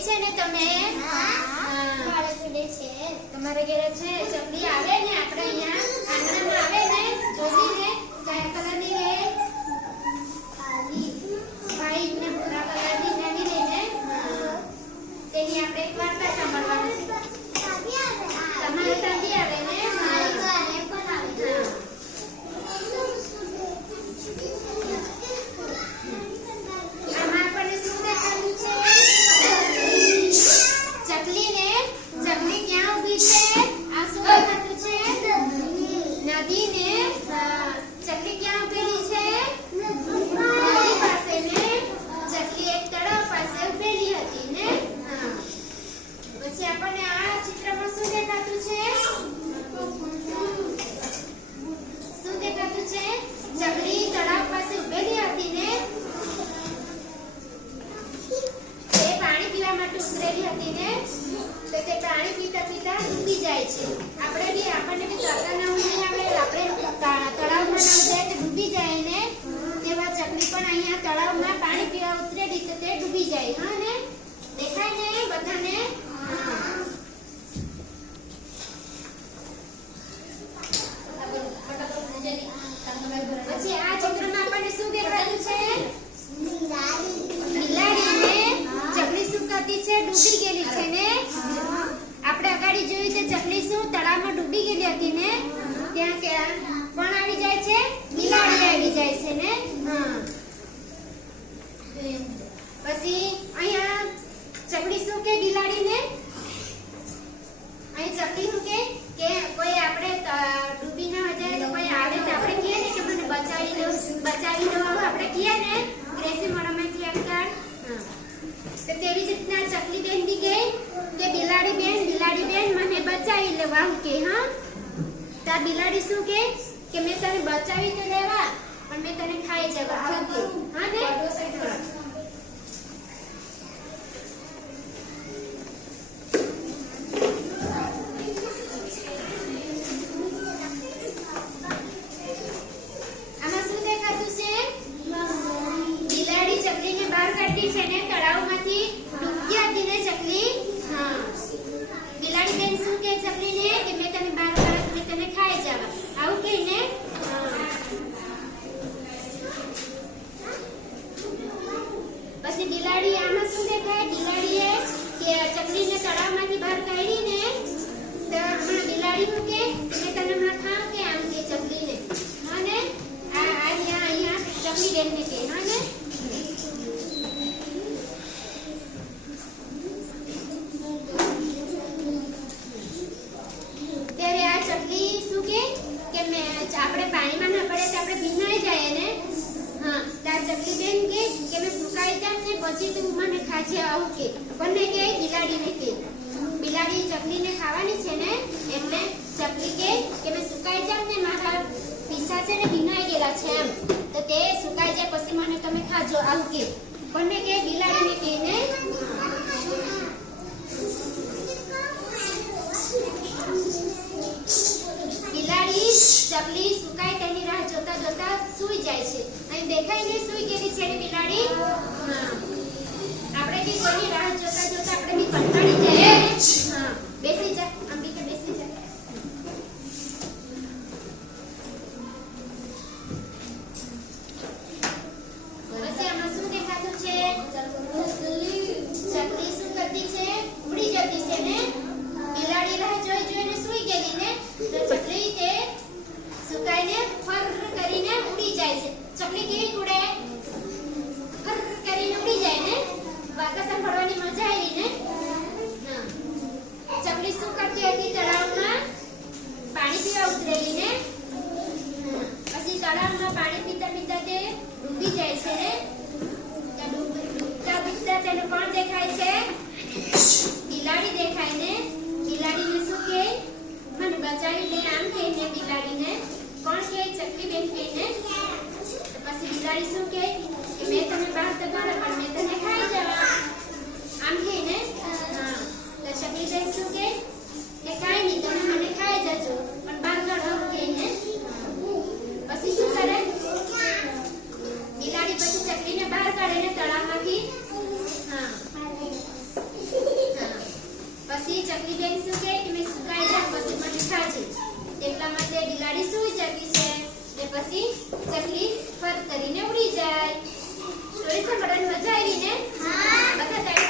જોઈ છે ને તમે? તમારે ઘરે છે ચકલી આવે ને આપણે અહીંયા આંગણામાં આવે ને જોઈ ને કયા કલરની રહે? વ્હાઈટ ને ભૂરા કલરની નાની રહે ને તેની આપણે એક વાર્તા સાંભળવાની છે. તમારે ત્યાં બી આવે ને? આમાં આપણને શું દેખાડ્યું છે? ચકલી ક્યાં ઊભી છે? આ શું દેખાતું છે? નદી ને ચકલી ક્યાં ઊભેલી છે? નદી પાસે ને ચકલી એક તળાવ પાસે ઊભેલી હતી ને. પછી આપણને આ ચિત્રમાં શું દેખાતું છે? શું દેખાતું છે? ચકલી તળાવ પાસે ઊભેલી હતી ને તે પાણી પીવા માટે ઉતરેલી હતી ને તો તે પાણી પીતા પીતા ડૂબી જાય છે. આપણને બી તરતા નહીં આવે, આપણે તળાવમાં ન જાય તો ડૂબી જાય ને તેવા ચકલી પણ અહીંયા તળાવમાં પાણી પીવા ઉતરેલી તો તે ડૂબી જાય. હા ને દેખાય ને બધાને? પછી આ ચિત્રમાં આપણને શું દેખાયું છે? બિલાડીને ચકલી શું કરતી છે? ડૂબી ગયેલી છે ને. આપણે અગાડી જોયું તે ચકલી શું તળાવમાં ડૂબી ગયેલી હતી ને ત્યાં કોણ આવી જાય છે? બિલાડી આવી જાય છે ને. પછી અહીંયા ચકલી શું કે બિલાડીને? અહીં ચકલી શું કે કોઈ આપણે ડૂબી ન જાય તો કોઈ આવે તો આપણે કહીએ ને કે મને બચાવી દો આપણે કહીએ ને ગ્રેસી મોડામાંથી આવતા. તો તેવી જ રીતના ચકલી બેન બી ગઈ કે બિલાડી બેન મને બચાવી લેવા કે. હા તો આ બિલાડી શું કે મેં તને બચાવી તો લેવા પણ મેં તને ખાઈ જવા આવું કે. હા ને આમાં શું દેખાતું છે? બિલાડી ચકલીને બહાર કાઢી છે ને તળાવમાંથી ડૂબતી હતી ને ચકલી. બિલાડી બેન શું કે ચકલીને કે મેં તને બહાર કાઢી મેં તને ખાઈ જવા આવું કહીને. પછી બિલાડી આમાં શું દેખાય? બિલાડીએ કે ચકલીને તળાવમાંથી બહાર કાઢીને તો બિલાડી શું કે મેં તને હમણાં ખાવ કે આમ કે ચકલીને. હા ને અહીંયા ચકલી બેનને કે. હા ને ત્યારે આ ચકલી શું કે આપણે પાણીમાં ના પડે તો આપણે ભીનાઈ જાય ને. હા તાર ચકલી બેન કે મેં સુકાઈ જામ ને પછી તું મને ખાજે આવું કે. બંને કે બિલાડીને કે બિલાડી ચકલીને ખાવાની છે ને એટલે ચકલી કે મેં સુકાઈ જામ ને મારા પીસા છે ને ભીનાઈ ગયેલા છે એમ તો તે સુકાઈ જાય પછી મને તમે ખાજો આવું કે. બંને કે બિલાડીને કે ને. બિલાડી ચકલી સુકાય તેની રાહ જોતા જોતા સૂઈ જાય છે. અહીં દેખાય ને સૂઈ ગયેલી છે ને બિલાડી. આપણે બી કોઈની રાહ જોતા જોતા આપણે બી કંટાળી જઈએ. બેસી જા અંબિકા બેસી જા. પછી આમાં શું દેખાતું છે? ચકલી શું કરતી છે? ઉડી જતી છે ને. બિલાડી રાહ જોઈને સૂઈ ગયેલી ને તો ચકલી તે સુકાઈને ફર કરીને ઉડી જાય છે. ચકલી કેવી ઉડે? ફર ચકલી બેન શું કહે કે મેં સુકાઈ જા પછી મને ખાજે એટલા માટે બિલાડી સૂઈ જતી છે ને પછી ચકલી ફર કરીને ઉડી જાય સ્ટોરી સાંભળવાની મજા આવી ને હા બધા